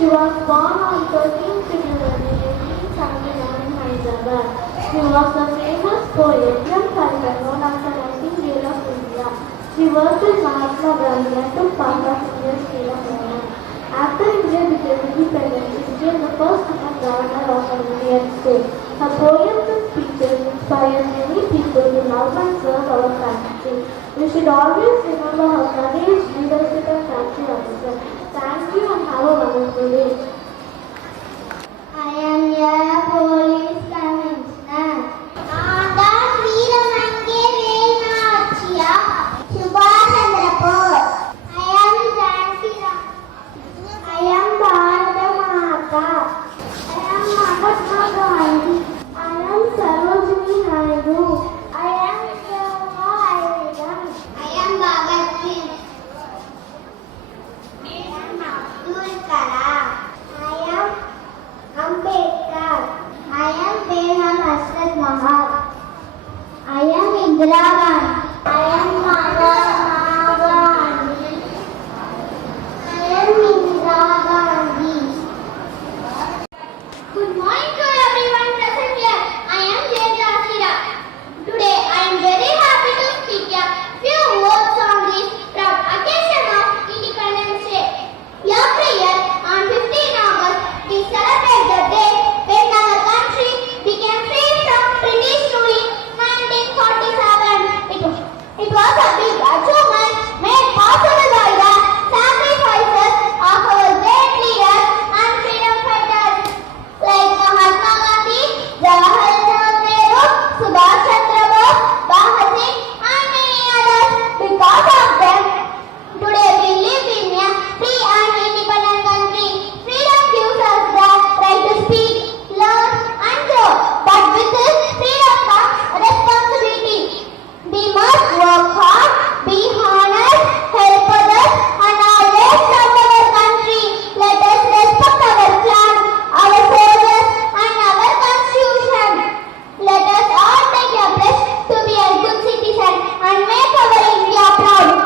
She was born on 13th February 1879 in Hyderabad. She was a famous poet, young writer known as the Nightingale of India. She worked with Mahatma Gandhi and took part of India's freedom movement. After India became independent, she became the first woman governor of an Indian state. Her poems and speeches inspired many people to love and serve our country. We should always remember her courage, leadership and country officer. Thank you and have a wonderful day. I am your police commissioner. Adas Veeramange Velnachiya Subhash Chandra Bose. I am Jhansi Rani. I am Bharata Mata. I am Mahatma Gandhi. I am Sarojini Naidu. I am Joma Ayudan. I am Bhagat Singh. I am Abdul Kalam. I am Ambedkar. I am Beham Ashraf Mahal. I am Indira Gandhi. I am Mahatma Gandhi. I am Indira Gandhi. Good morning to everyone present here. I am Jhansi Rani. Today I am very happy to speak a few words on this proud occasion of Independence Day. Every year on 15 August we celebrate the day when our country became free from British rule in 1947. It was a big achievement made possible by the sacrifices of our great leaders and freedom fighters like Mahatma Gandhi, Jawaharlal Nehru, Subhash Chandra Bose, Bhagat Singh and many others. Because of them, today we live in a free and independent country. Freedom gives us the right to speak, learn and grow. But with this freedom comes responsibility. We must work hard, be honest, help others and always love our country. Let us respect our flag, our soldiers and our constitution. Let us all take a pledge to be a good citizen and make our India proud.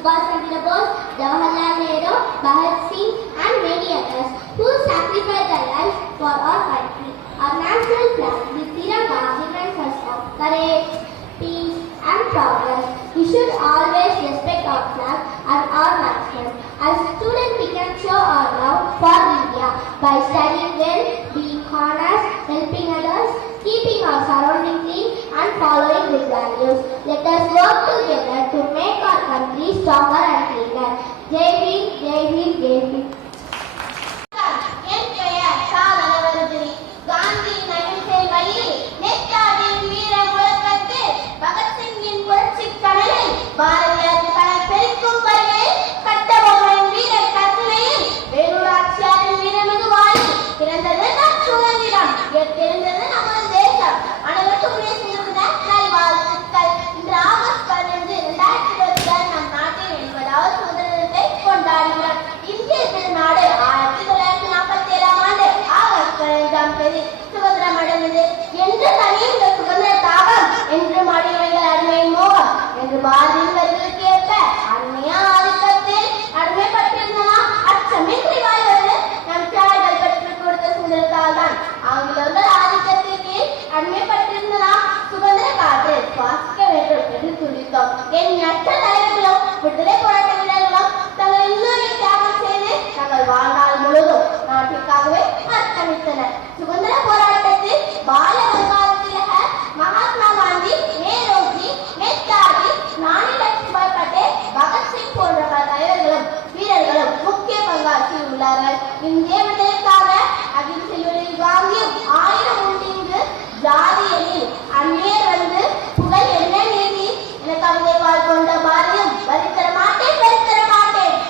Subhash Chandra Bose, Jawaharlal Nehru, Bhagat Singh and many others who sacrificed their lives for our country. Our national flag, the Tiranga, reminds us of courage, peace and progress. We should always respect our flag and our national. As students, we can show our love for India by studying well, being honest, helping others, keeping our surroundings clean and following good values. Let us work together to make our country stronger and cleaner. Jai Hind, Jai Hind, Jai Hind. என் பெயர் சாதனவர்தினி. காந்தி நகரில் வழியில் நேதாஜியின் வீர முழக்கத்தில் பகத்சிங்கின் புரட்சிக் கடலை பாரதியாரின் கடல் பெருக்கும் வரையில் கட்டபொம்மனின் வீர கருணையில் வேலுநாச்சியாரின் வீரமிகு வாயில் பிறந்தது நம் சுதந்திரம், தெரிந்தது நமது தேசம். அனைவருக்கும் நல்வாழ்த்துக்கள். இன்று ஆகஸ்ட் 15, 2026 நம் நாட்டின் 80வது சுதந்திரத்தை கொண்டாடுகிறோம். இந்திய திருநாடு 1947 ஆண்டு ஆகஸ்ட் 15ஆம் தேதி சுதந்திரம் அடைந்தது. என்று தனியும் இந்த சுதந்திர தாகம் என்று மடிமைகள் அடிமையின் மோகம் என்று பாரதியர்களுக்கு ஏற்ப அண்மைய ஆதிக்கத்தில் அடிமைப்பட்டிருந்தனா அச்சமின்றி வாழ்வது நம் தியாகிகள் பெற்றுக் கொடுத்த சுதந்திரத்தால் தான். ஆங்கிலர்கள் ஆதிக்கத்திற்கு அடிமைப்பட்டிருந்தனா சுதந்திர காற்று சுவாசிக்க வேண்டும் என்று துடித்தோம். என் நட்ச தலைவர்களும் விடுதலை போராட்ட வீரர்களும் தங்கள் இன்னொரு தியாகம் செய்து தங்கள் வாழ்நாள் முழுவதும் நாட்டிற்காகவே அர்ப்பணித்தனர். சுதந்திர போராட்டத்தில் பால கங்காதர திலகர், மகாத்மா காந்தி, நேருஜி, நேதாஜி, ராணி லட்சுமிபாய் பட்டேல், பகத்சிங் போன்ற பல தலைவர்களும் வீரர்களும் முக்கிய பங்காற்றியுள்ளார்கள். இந்திய விடுதலைக்காக அகிம்சையுடன் வாங்கியும் 1000 உண்டிங்கு ஜாதி எனில் அந்நியர் வந்து புகழ் என்ன நீதி என கவிதை வாழ் கொண்ட பாரதியும் வரித்தர மாட்டேன்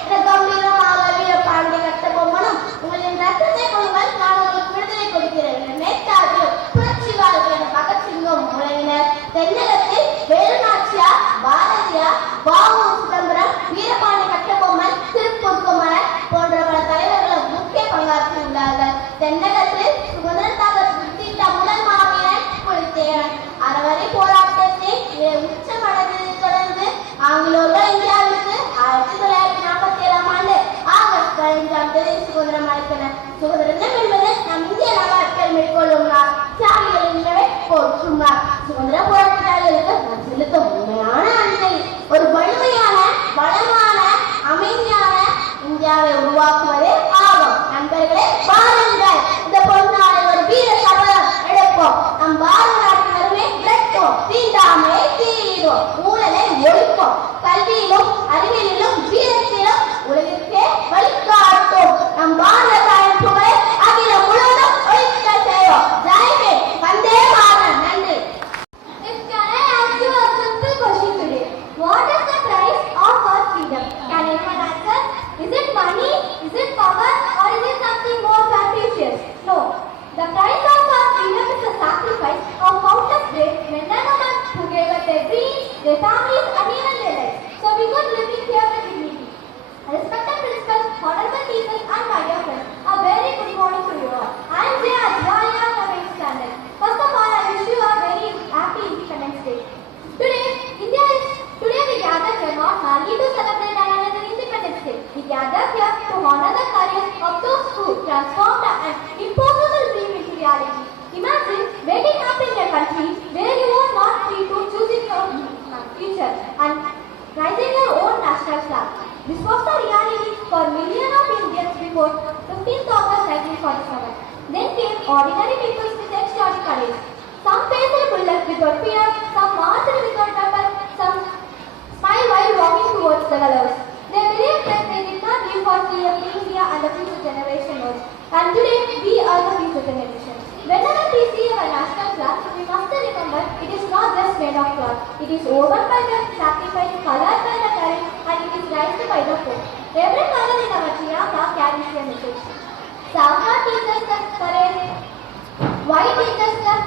என கம்பீரமாக வீரபாண்டி கட்டபொம்மனும் உங்களின் ரத்தத்தை கொள்ளுங்கள், நான் உங்களுக்கு விடுதலை கொடுக்கிறேன் என நேதாஜியும் புரட்சி வாழ்க்கை என பகத்சிங்கும் முழங்கினர். தென்னகத்தில் வேலுநாச்சியார், பாரதியார், வ.உ. சிதம்பரம், வீரபாண்டி கட்டபொம்மன், திருப்பூர் குமரன் போன்ற பல தலைவர்களும் முக்கிய பங்காற்றியுள்ளார்கள். தென்னகத்தில் சுதந்திரத்தாக தீட்ட முதல் மாவீரன் புலித்தேவன். அறவரை போராட்டத்தில் உச்சமடைந்ததை தொடர்ந்து ஆங்கிலோர்கள் இந்தியாவுக்கு 1947ஆம் ஆண்டு ஆகஸ்ட் 15ஆம் தேதி சுதந்திரம் அளித்தனர். சுதந்திரம் என்பது நம் இந்திய நாட்டில் மேற்கொள்ளும் நாள், தியாகிகளின் நினைவை போற்றும் நாள். சுதந்திர போராட்ட தியாகிகளுக்கு நாம் செலுத்தும் உண்மையான அன்பை ஒரு வலிமையான, வளமான, அமைதியான இந்தியாவை உருவாக்குவதே ஆகும். நண்பர்களே, பாருங்கள், இந்த பொன்னாளை ஒரு வீர சபதம் எடுப்போம். நம் பாரத நாட்டின் வறுமை விரட்டுவோம், தீண்டாமை தீர்வோம், ஊழலை ஒழிப்போம், கல்வியிலும் அறிவியலிலும் வீரத்திலும் உலகிற்கே வழிகாட்டும். நம் பாரத தாயின் புகழை அகிலம் முழுவதும் ஒழிக்க செய்வோம். ஜெய் ஹிந்த், வந்தே மாதரம். நன்றி. Can I ask you a simple question today? What is the price of our freedom? Can anyone answer? Is it money? Is it power? Or is it something more precious? No. The price of our freedom is the sacrifice of countless brave men and women who gave up their dreams, their families, and even their lives, so we could live in here with dignity. Respected principals, honorable teachers, and my dear friends, a very good morning to you all. I am Jay Advaya from 8th standard. First of all, I wish you a very happy Independence Day. Today we gather here not only to celebrate another Independence Day. We gather here to honor the courage of those who transformed an impossible dream into reality. Imagine waking up in a country where you are not free to choosing your future and raising your own national flag. This was the reality for millions of Indians before 15th August 1947. Then came ordinary people with extraordinary courage. Some faced bullets without fear, some marched without temper, some smiled while walking towards the colors. They believed that they did not live for freedom, India and the future generations. And today, we are the future generation. Whenever we see our national flag, we must remember it is not just made of cloth. It is woven by the sacrifice, colored by the courage, and it is raised by the hope. Every color in our tiranga carries a message. Saffron teaches us courage, white teaches us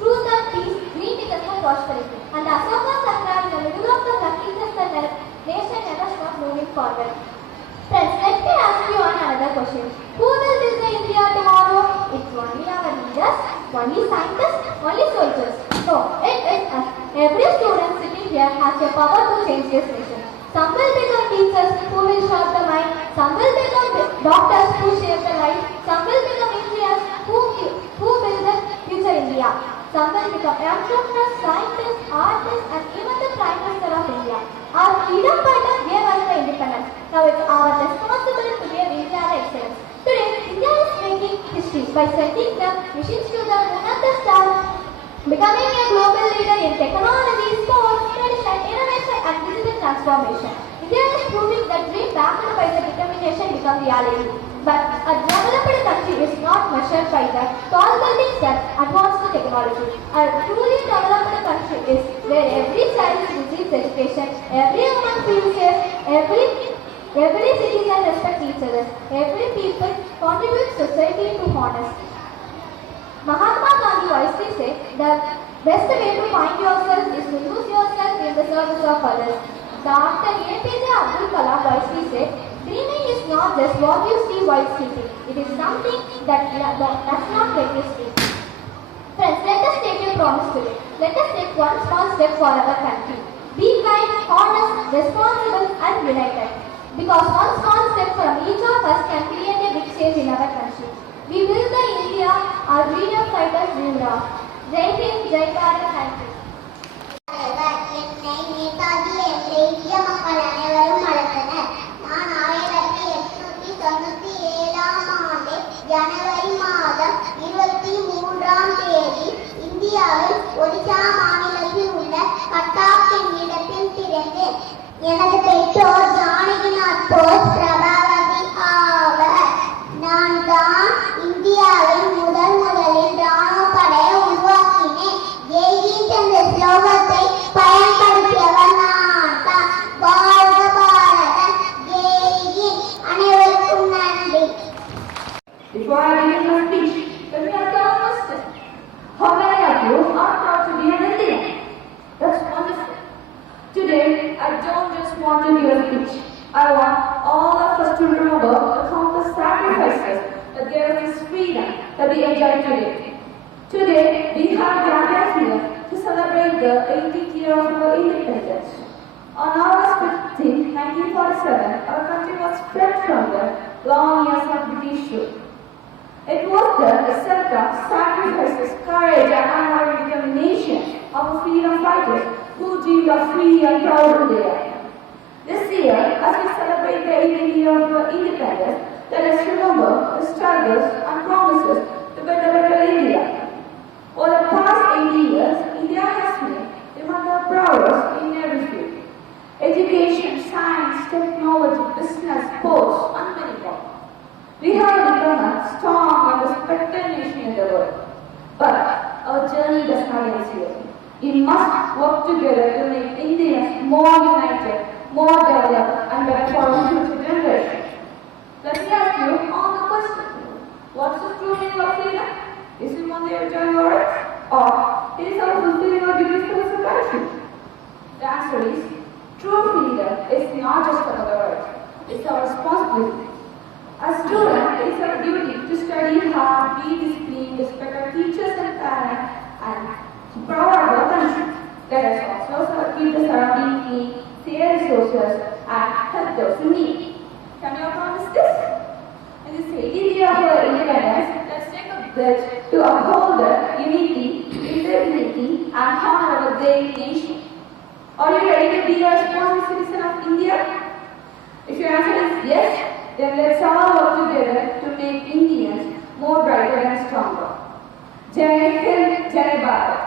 truth and peace, green teaches us prosperity, and the Ashoka Chakra in the middle of the flag teaches us that nation never stops moving forward. Friends, let me ask you another question. Who will build the India tomorrow? It's only our leaders, only scientists, only soldiers. No, it is us. Every student sitting here has power to change this nation. Some will become teachers who will shape the mind. Some will become doctors who shape the life. Some will become engineers who build the future India. Some will become entrepreneurs, scientists, artists, and even the Prime Minister of India. Our freedom fighters gave us the independence. Now it's our responsibility to give India the excellence. Today, India is making history by sending the machines to the moon and the stars, becoming a global leader in technology, sports, tradition, innovation, and digital transformation. India is proving that dream backed by the determination become reality. But a developed country is not measured by the tall buildings that advance the technology. A truly developed country is where every child receives education, every woman feels safe, every citizen respects each other, every people contributes society to honest. Mahatma Gandhi wisely said the best way to find yourself is to lose yourself in the service of others. Dr. APJ Abdul Kalam wisely said, dreaming is not just what you see while sleeping. It is something that does not let you sleep. Friends, let us take a promise today. Let us take one small step for our country. Be kind, honest, responsible, and united. Because one small step from each of us can create a big change in our country. We build the India our freedom fighters dreamed of. Jai Hind, Jai Bharat, thank you. என்னை நேதாஜி என்ற இந்திய மக்கள் அனைவரும் அழைத்தனர். நான் 1897 ஆண்டு ஜனவரி மாதம் 23ஆம் தேதி இந்தியாவில் ஒடிசா மாநிலத்தில் உள்ள கட்டாக் என்னிடத்தில் பிறந்தேன். எனது பெற்றோர் ஜானகிநாத் போஸ் பிரபாவதி ஆவர். நான் தான் இந்தியாவில் முதலில் ராணுவ படையை உருவாக்கினேன். ஜெய் ஹிந்த் என்ற ஸ்லோகத்தை பயன்படுத்தியவர் நான் தான். வாழ்க பாரதம், ஜெய் ஹிந்த். அனைவருக்கும் நன்றி. Before I begin my speech, let me ask you a question. How many of you are proud to be an Indian? That's wonderful. Today, I don't just want to give a speech. I want all of us to remember the countless sacrifices that gave us this freedom that we enjoy today. Today, we have gathered here to celebrate the 80th year of our independence. On August 15, 1947, our country was freed from the long years of British rule. It was the result of sacrifices, courage, and unwavering determination of our freedom fighters who dreamed of free and proud India. This year, as we celebrate the 80th year of our independence, let us remember the struggles and promises to build a better India. Over the past 80 years, India has made remarkable progress in every field. Education, science, technology, business, sports, and many more. We have become a strong and respected nation in the world. But our journey does not end here. We must work together to make Indians more united, more developed, and better for our future generations. Let me ask you all the questions. What's the true meaning of freedom? Is it one day of enjoying our rights? Or is it our fulfilling our duties to the country? The answer is, true freedom is not just about our rights. It's our responsibility. As students, it is our duty to study hard, be disciplined, respect our teachers and parents, and proud of our country. Let us also keep the surrounding clean, share resources, and help those in need. Can you promise this? In this 80th year of our independence, let's take a pledge to uphold the unity, integrity, and honor of our great nation. Are you ready to be a responsible citizen of India? If your answer is yes, then let's all work together to make Indians more brighter and stronger. Jai Hind, Jai Bharat.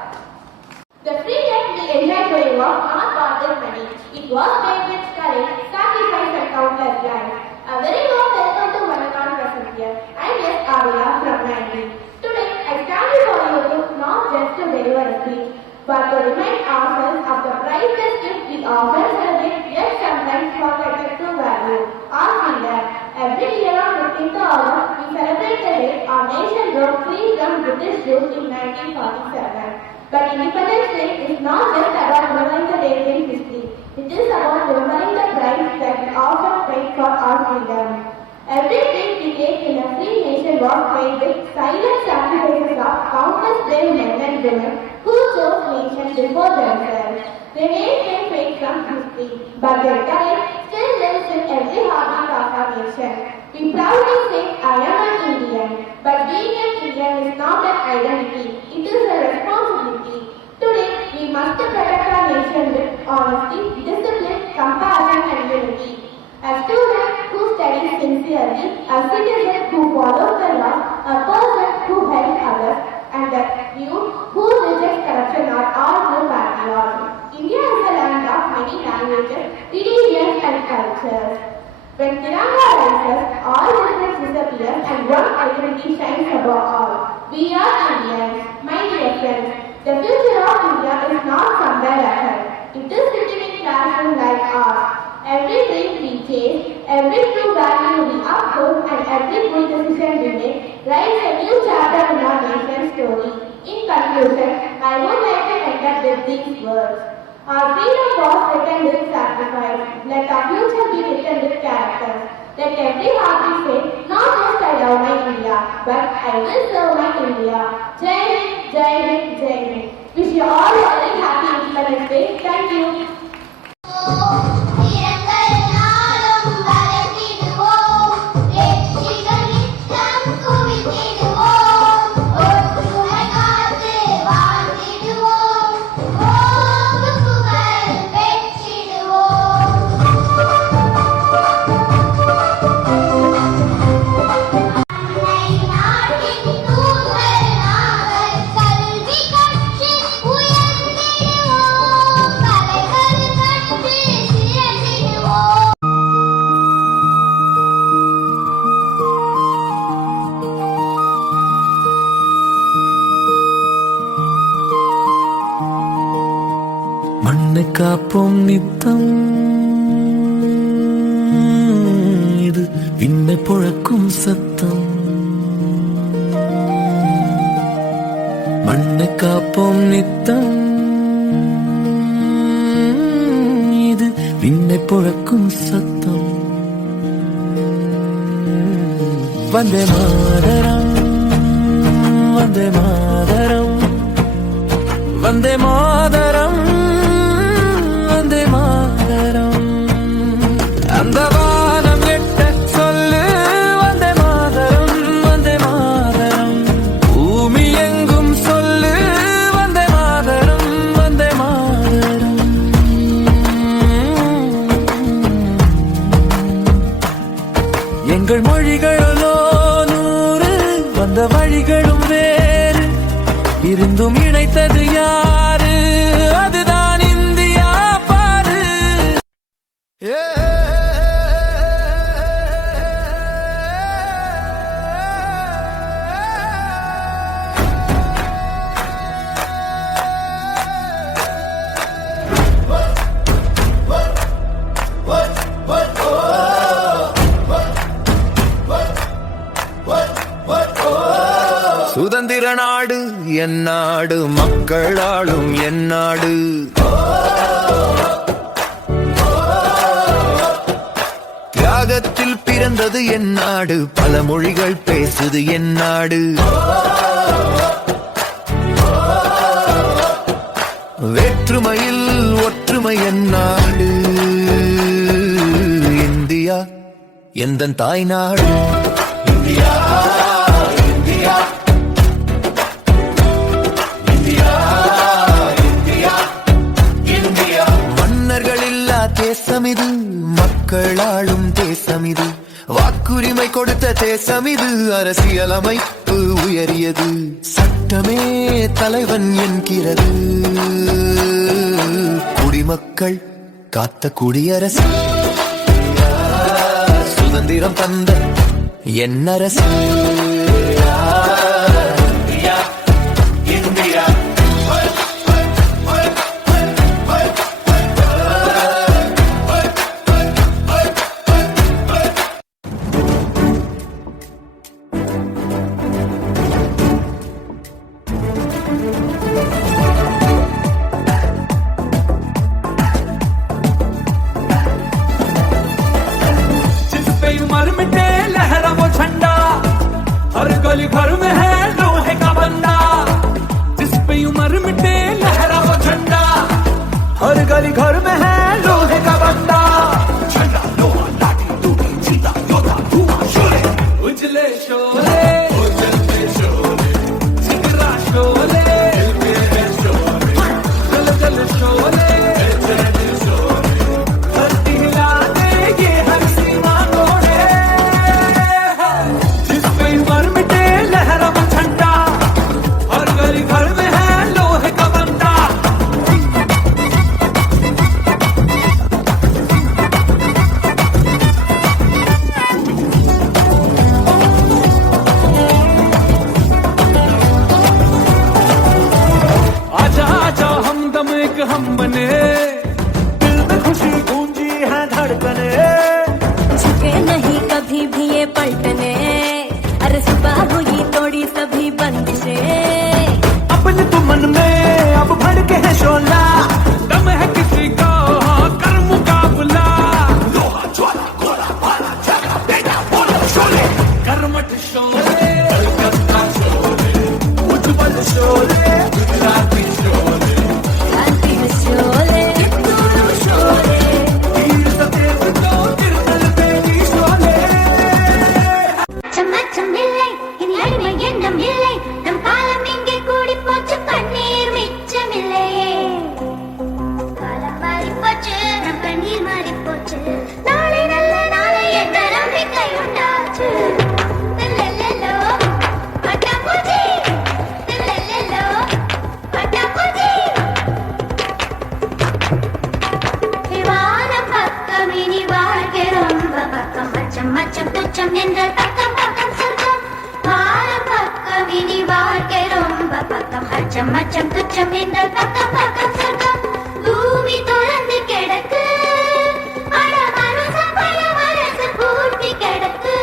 The freedom we enjoy today was not bought with money. It was made with courage, sacrifice, and countless lives. A very warm welcome to Vanakkam present here. I'm S. Avila from Nairobi. Today, I stand before you not just to deliver a speech, but to remind ourselves of the priceless gift we often celebrate yet sometimes forget to value. Our freedom. Every year on 15th August, we celebrate the day our nation broke free from British rule in 1947. But Independence Day is not just about remembering the day in history. It is about remembering the price that we often paid for our freedom. Every breath we take in a free nation was paid with silent sacrifices of countless brave men and women who chose nation before themselves. Their names and faith from history, but their talent still lives in every heartbeat of our nation. We proudly say, I am an Indian, but being an Indian is not an identity, it is a responsibility. Today, we must protect our nation with honesty, discipline, compassion and unity. A student who studies sincerely, a citizen who follows the law, a person who helps others, and a youth who rejects corruption are all true patriots. India is a land of many languages, religions and cultures. When Tiranga rises, all differences disappear and one identity shines above all. We are Indians, my dear friends. The future of India is not somewhere ahead. It is sitting in classrooms like ours. Every dream we chase, every true value we uphold, and every good decision we make writes a new chapter in our nation's story. In conclusion, I would like to end up with these words. Our freedom was written with sacrifice. Let our future be written with character. Let every heart be say, not just I love my India, but I will serve my India. Jai Hind, Jai Hind, Jai Hind. Wish you all a very happy Independence Day. Thank you. மண்ணை காப்போம் நித்தம், இது விண்ணை புழக்கும் சத்தம். மண்ணை காப்போம் நித்தம், இது விண்ணை புழக்கும் சத்தம். வந்தே மாதரம், வந்தே மாதரம், வந்தே மாதரம், வந்தே மாதரம். அந்த வானம் எட்ட சொல்லு வந்தே மாதரம், வந்தே மாதரம். பூமி எங்கும் சொல்லு வந்தே மாதரம், வந்தே மாதரம். எங்கள் மொழிகளோ 100, வந்த வழிகளும் வேறு, இருந்தும் இணைத்தது யாரு? அதுதான் இந்தியா பாரு. சுதந்திர நாடு என் நாடு, மக்களாலும் என் நாடு. தியாகத்தில் பிறந்தது என் நாடு, பல மொழிகள் பேசுது என் நாடு. வேற்றுமையில் ஒற்றுமை என் நாடு. இந்தியா எந்தன் தாய் நாடு. இந்தியா, இந்தியா, தேசமிது, மக்களாளும் தேசமிது. வாக்குரிமை கொடுத்த தேசமிது, அரசியல் அமைப்பு உயரியது. சட்டமே தலைவன் என்கிறது, குடிமக்கள் காத்த குடியரசு. சுதந்திரம் தந்த என் அரசு. இந்தியா, गली भर में है लोहे का बंदा, जिस पे उम्र मिटे लहरा वो झंडा। हर गली घर में है அச்சம் அச்சம் துச்சம் என்றால் பக்கம் பக்கம் சொர்க்கம் வாரம் பக்கம் இனி வாழ்க்கை ரொம்ப பக்கம் அச்சம் அச்சம் துச்சம் என்றால் பக்கம் பக்கம் சொர்க்கம் பூமி தொடர்ந்து கிடக்கு அட மனசம் பல மனசு பூட்டி கிடக்கு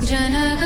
जनग